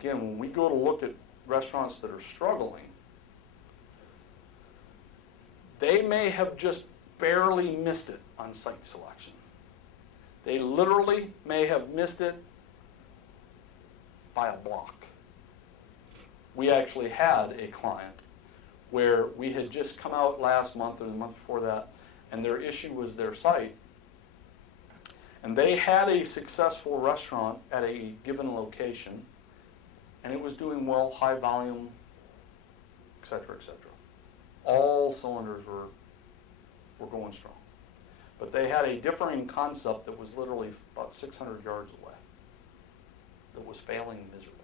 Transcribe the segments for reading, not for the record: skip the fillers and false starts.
again, when we go to look at restaurants that are struggling, they may have just barely missed it on site selection. They literally may have missed it by a block. We actually had a client where we had just come out last month or the month before that, and their issue was their site. And they had a successful restaurant at a given location, and it was doing well, high volume, et cetera, et cetera. All cylinders were going strong. But they had a differing concept that was literally about 600 yards away that was failing miserably.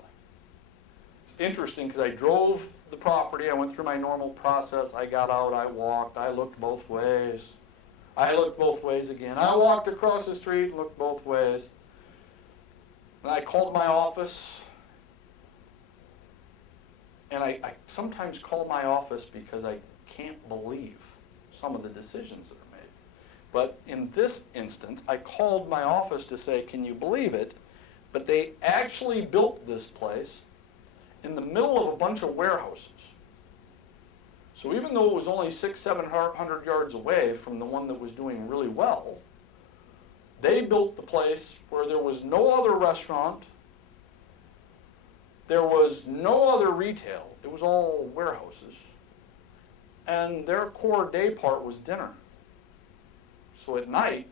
It's interesting because I drove the property, I went through my normal process, I got out, I walked, I looked both ways. I looked both ways again. I walked across the street, looked both ways. And I called my office. And I sometimes call my office because I can't believe some of the decisions that are made. But in this instance, I called my office to say, can you believe it? But they actually built this place in the middle of a bunch of warehouses. So even though it was only 600-700 yards away from the one that was doing really well, they built the place where there was no other restaurant, there was no other retail, it was all warehouses, and their core day part was dinner. So at night,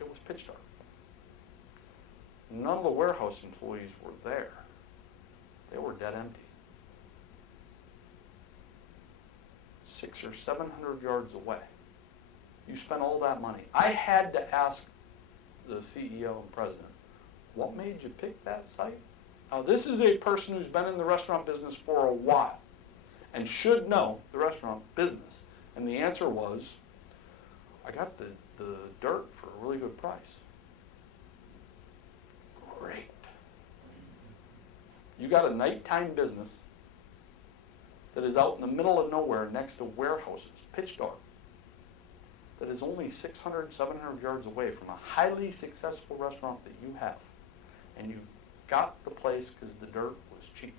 it was pitch dark. None of the warehouse employees were there. They were dead empty. 600 or 700 yards away. You spent all that money. I had to ask the CEO and president, what made you pick that site? Now this is a person who's been in the restaurant business for a while and should know the restaurant business. And the answer was, I got the dirt for a really good price. Great. You got a nighttime business that is out in the middle of nowhere next to warehouses, pitch dark, that is only 600, 700 yards away from a highly successful restaurant that you have. And you got the place because the dirt was cheap.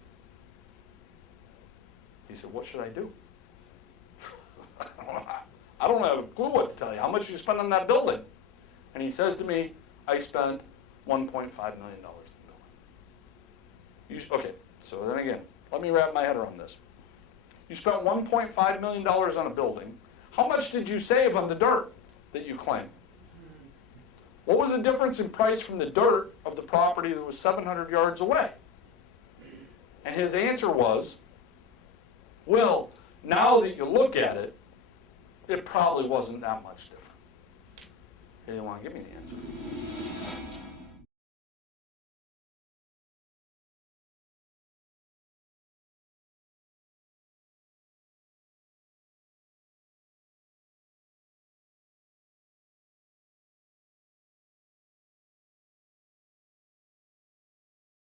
He said, what should I do? I don't have a clue what to tell you. How much did you spend on that building? And he says to me, I spent $1.5 million on the building. Okay, so then again, let me wrap my head around this. You spent $1.5 million on a building. How much did you save on the dirt that you claim? What was the difference in price from the dirt of the property that was 700 yards away? And his answer was, well, now that you look at it, it probably wasn't that much different. He didn't want to give me the answer.